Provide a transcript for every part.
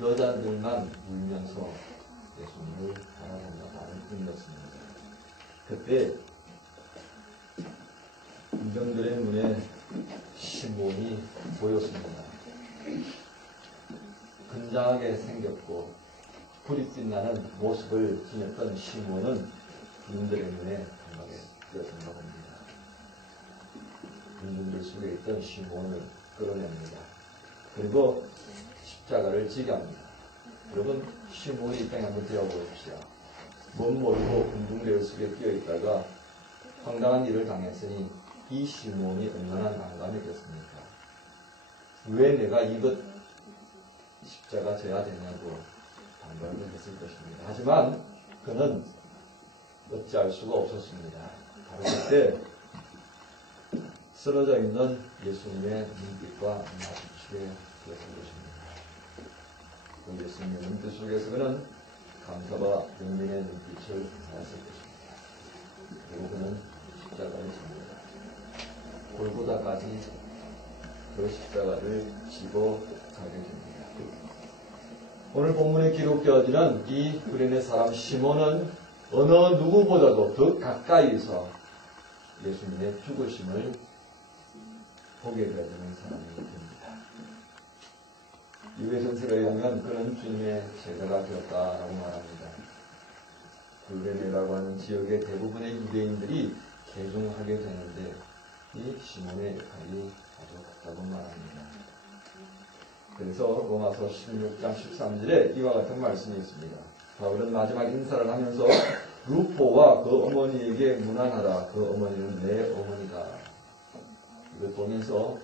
여자들만 울면서 예수님을 바라보며 울렸습니다. 그때 군병들의 눈에 시몬이 보였습니다. 건장하게 생겼고 불이 빛나는 모습을 지녔던 시몬은 군인들의 눈에 단박에 띄었던가 봅니다. 군중들 속에 있던 시몬을 끌어냅니다. 그리고 십자가를 지게 합니다. 여러분, 시몬이 이 땅에 한번 되어보십시오. 못 모르고 군중들 속에 끼어있다가 황당한 일을 당했으니 이 시몬이 얼마나 난감했겠습니까? 왜 내가 이것 십자가 져야 되냐고 반발을 했을 것입니다. 하지만 그는 어찌할 수가 없었습니다. 바로 그때 쓰러져 있는 예수님의 눈빛과 마주치게 되었을 것입니다. 그 예수님의 눈빛 속에서 그는 감사와 영민의 눈빛을 받았을 것입니다. 그리고 그는 십자가를 집니다. 골고다까지 그 십자가를 지고 가게 됩니다. 오늘 본문에 기록되어지는 이 구레네 사람 시몬은 어느 누구보다도 더 가까이서 예수님의 죽으심을 보게 되는 사람이 됩니다. 유해 전설에 의하면 그는 주님의 제자가 되었다라고 말합니다. 구레네라고 하는 지역의 대부분의 유대인들이 개종하게 되는데 이 시몬의 역할이 아주 컸다고 말합니다. 그래서 로마서 16장 13절에 이와 같은 말씀이 있습니다. 바울은 마지막 인사를 하면서 루포와 그 어머니에게 문안하라. 그 어머니는 내 어머니다. 이걸 보면서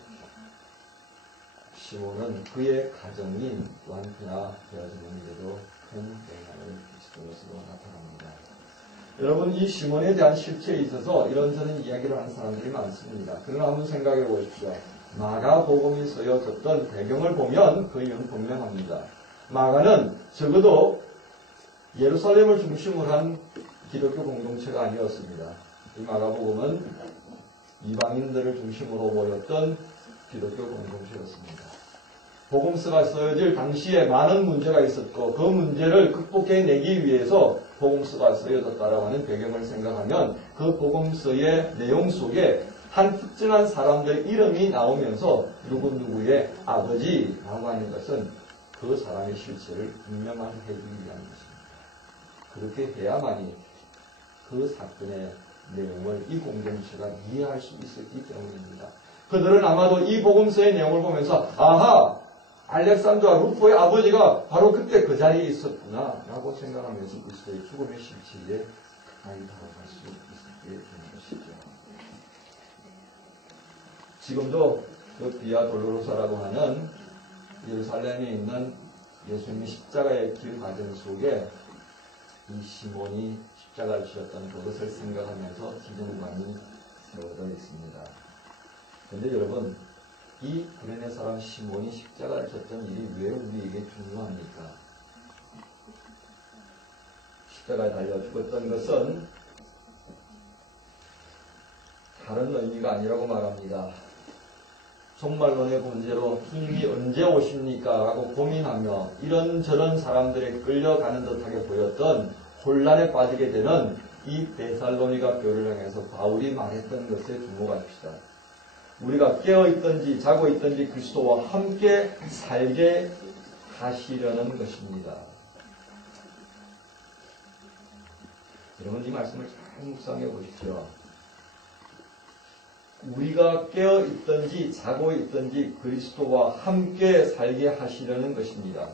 시몬은 그의 가정이 또 한편화 되어지는 일에도 큰 영향을 미치는 것으로 나타납니다. 여러분, 이 시몬에 대한 실체에 있어서 이런저런 이야기를 하는 사람들이 많습니다. 그러나 한번 생각해 보십시오. 마가복음이 쓰여졌던 배경을 보면 그 이유는 분명합니다. 마가는 적어도 예루살렘을 중심으로 한 기독교 공동체가 아니었습니다. 이 마가복음은 이방인들을 중심으로 모였던 기독교 공동체였습니다. 복음서가 쓰여질 당시에 많은 문제가 있었고 그 문제를 극복해내기 위해서 복음서가 쓰여졌다라고 하는 배경을 생각하면 그 복음서의 내용 속에 한 특정한 사람들의 이름이 나오면서 누구누구의 아버지라고 하는 것은 그 사람의 실체를 분명하게 해주기 위한 것입니다. 그렇게 해야만이 그 사건의 내용을 이 공동체가 이해할 수 있었기 때문입니다. 그들은 아마도 이 복음서의 내용을 보면서 아하! 알렉산드와 루포의 아버지가 바로 그때 그 자리에 있었구나 라고 생각하면서 그리스도의 죽음의 실체에 가까이 다가갈 수 있었게 되는 것이죠. 지금도 그 비아 돌로로사라고 하는 예루살렘에 있는 예수님의 십자가의 길 과정 속에 이 시몬이 십자가를 지었던 그것을 생각하면서 기념관이 세워져 있습니다. 그런데 여러분, 이 구레네 사람 시몬이 십자가를 졌던 일이 왜 우리에게 중요합니까? 십자가에 달려 죽었던 것은 다른 의미가 아니라고 말합니다. 종말론의 문제로 주님이 언제 오십니까? 라고 고민하며 이런저런 사람들에 끌려가는 듯하게 보였던 혼란에 빠지게 되는 이 데살로니가 교회를 향해서 바울이 말했던 것에 주목합시다. 우리가 깨어있든지 자고 있든지 그리스도와 함께 살게 하시려는 것입니다. 여러분, 이 말씀을 잘 묵상해 보십시오. 우리가 깨어있든지 자고 있든지 그리스도와 함께 살게 하시려는 것입니다.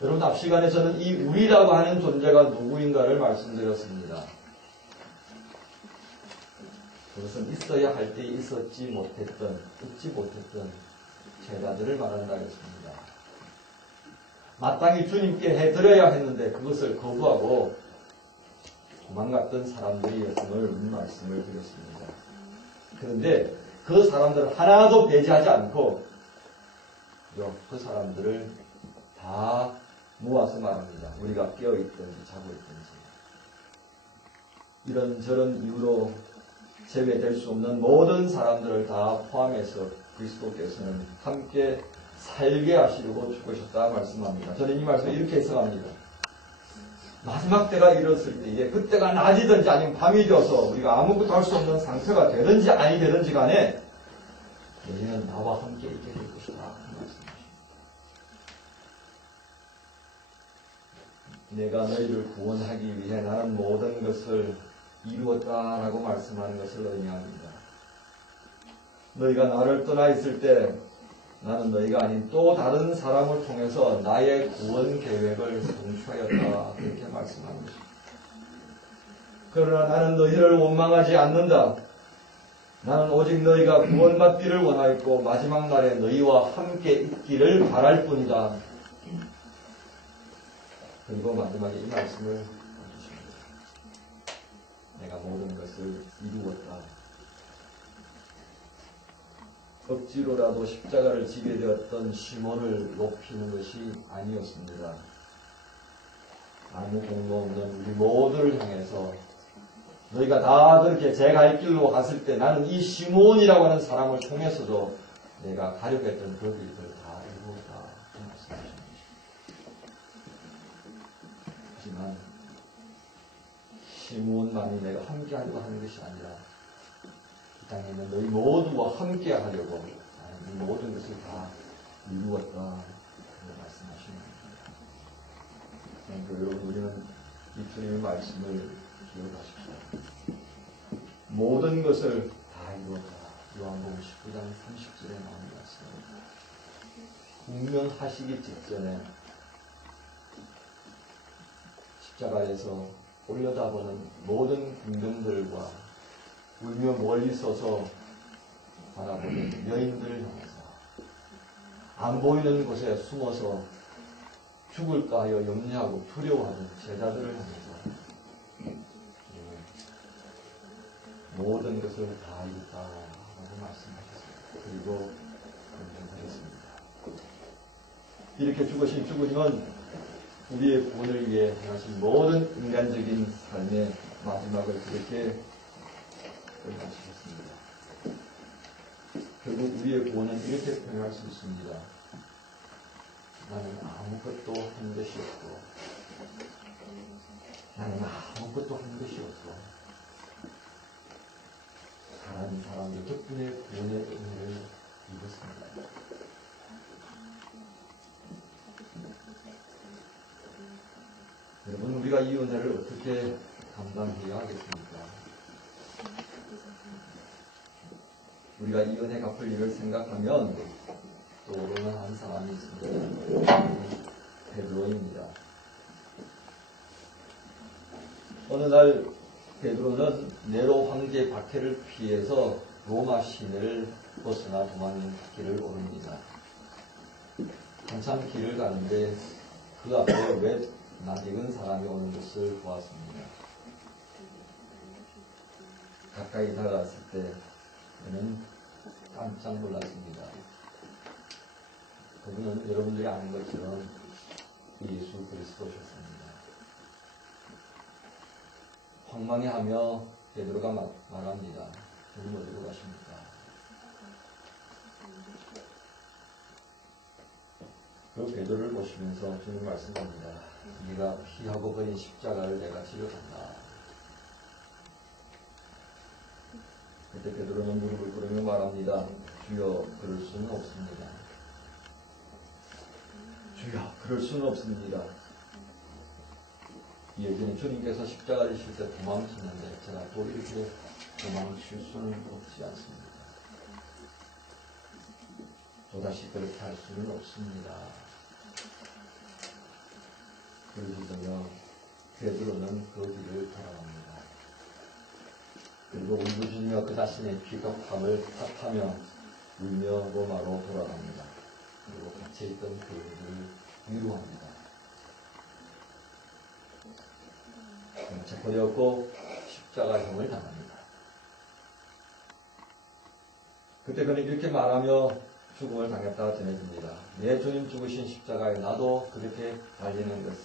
여러분, 앞 시간에 저는 이 우리라고 하는 존재가 누구인가를 말씀드렸습니다. 그것은 있어야 할 때 있었지 못했던, 있지 못했던 제자들을 말한다 했습니다. 마땅히 주님께 해드려야 했는데 그것을 거부하고 도망갔던 사람들이었음을 말씀을 드렸습니다. 그런데 그 사람들을 하나도 배제하지 않고 그 사람들을 다 모아서 말합니다. 우리가 깨어있든지 자고 있든지 이런저런 이유로 제외될 수 없는 모든 사람들을 다 포함해서 그리스도께서는 함께 살게 하시려고 죽으셨다 말씀합니다. 저는 이 말씀을 이렇게 해석합니다. 마지막 때가 이뤘을 때에 그때가 낮이든지 아니면 밤이 되어서 우리가 아무것도 할 수 없는 상태가 되든지 아니 되든지 간에 너희는 나와 함께 있게 될 것이다. 말씀하십니다. 내가 너희를 구원하기 위해 나는 모든 것을 이루었다라고 말씀하는 것을 의미합니다. 너희가 나를 떠나 있을 때 나는 너희가 아닌 또 다른 사람을 통해서 나의 구원 계획을 성취하였다. 그렇게 말씀하는 것입니다. 그러나 나는 너희를 원망하지 않는다. 나는 오직 너희가 구원받기를 원하였고 마지막 날에 너희와 함께 있기를 바랄 뿐이다. 그리고 마지막에 이 말씀을 해주십니다. 내가 모든 것을 이루었다. 억지로라도 십자가를 지게 되었던 시몬을 높이는 것이 아니었습니다. 아무 공로 없는 우리 모두를 향해서 너희가 다 그렇게 제 갈 길로 갔을 때 나는 이 시몬이라고 하는 사람을 통해서도 내가 가려고 했던 그 길들을 다 이루었다. 말씀하십니다. 하지만 시몬만이 내가 함께하려고 하는 것이 아니라 이 땅에 있는 너희 모두와 함께 하려고 이 모든 것을 다 이루었다. 말씀하십니다. 여러분, 우리는 이 주님의 말씀을 기억하십시오. 모든 것을 다 이루었다. 요한복음 19장 30절에 나오는 말씀입니다. 분명하시기 직전에 십자가에서 올려다보는 모든 군병들과 울며 멀리 서서 바라보는 여인들을 향해서 안 보이는 곳에 숨어서 죽을까 하여 염려하고 두려워하는 제자들을 향해서 모든 것을 다 이뤘다라고 말씀하셨습니다. 그리고 건강하셨습니다. 이렇게 죽으신 주님은 우리의 구원을 위해 행하신 모든 인간적인 삶의 마지막을 그렇게 끝마치셨습니다. 결국 우리의 구원은 이렇게 표현할 수 있습니다. 나는 아무것도 한 것이 없고 나는 아무것도 한 것이 없고 사랑하는 사람들 덕분에 구원의 은혜를 입었습니다. 여러분, 우리가 이 은혜를 어떻게 감당해야 하겠습니까? 우리가 이 은혜 갚을 일을 생각하면 떠오르는 한 사람이 있습니다. 베드로입니다. 어느 날 베드로는 네로 황제 박해를 피해서 로마 시내를 벗어나 도망길을 오릅니다. 한참 길을 가는데 그 앞에 왜 낯익은 사람이 오는 것을 보았습니다. 가까이 다가갔을 때 그는 깜짝 놀랐습니다. 그분은 여러분들이 아는 것처럼 예수 그리스도셨습니다. 황망해하며 베드로가 말합니다. 주님 어디로 가십니까? 그 베드로를 보시면서 주님 말씀합니다. 네가 피하고 버린 십자가를 내가 지러 간다. 그때 베드로는 무릎을 꿇으며 말합니다. 주여, 그럴 수는 없습니다. 주여, 그럴 수는 없습니다. 예전에 주님께서 십자가를 지실 때 도망쳤는데 제가 또 이렇게 도망칠 수는 없지 않습니다. 또다시 그렇게 할 수는 없습니다. 그러시더며 베드로는 그 길을 돌아갑니다. 그리고 울부짖으며 그 자신의 비겁함을 탓하며 울며 로마로 돌아갑니다. 그리고 갇혀있던 그들을 위로합니다. 체포되었고 십자가형을 당합니다. 그때 그는 이렇게 말하며 죽음을 당했다 전해집니다. 내 주님 죽으신 십자가에 나도 그렇게 달리는 것은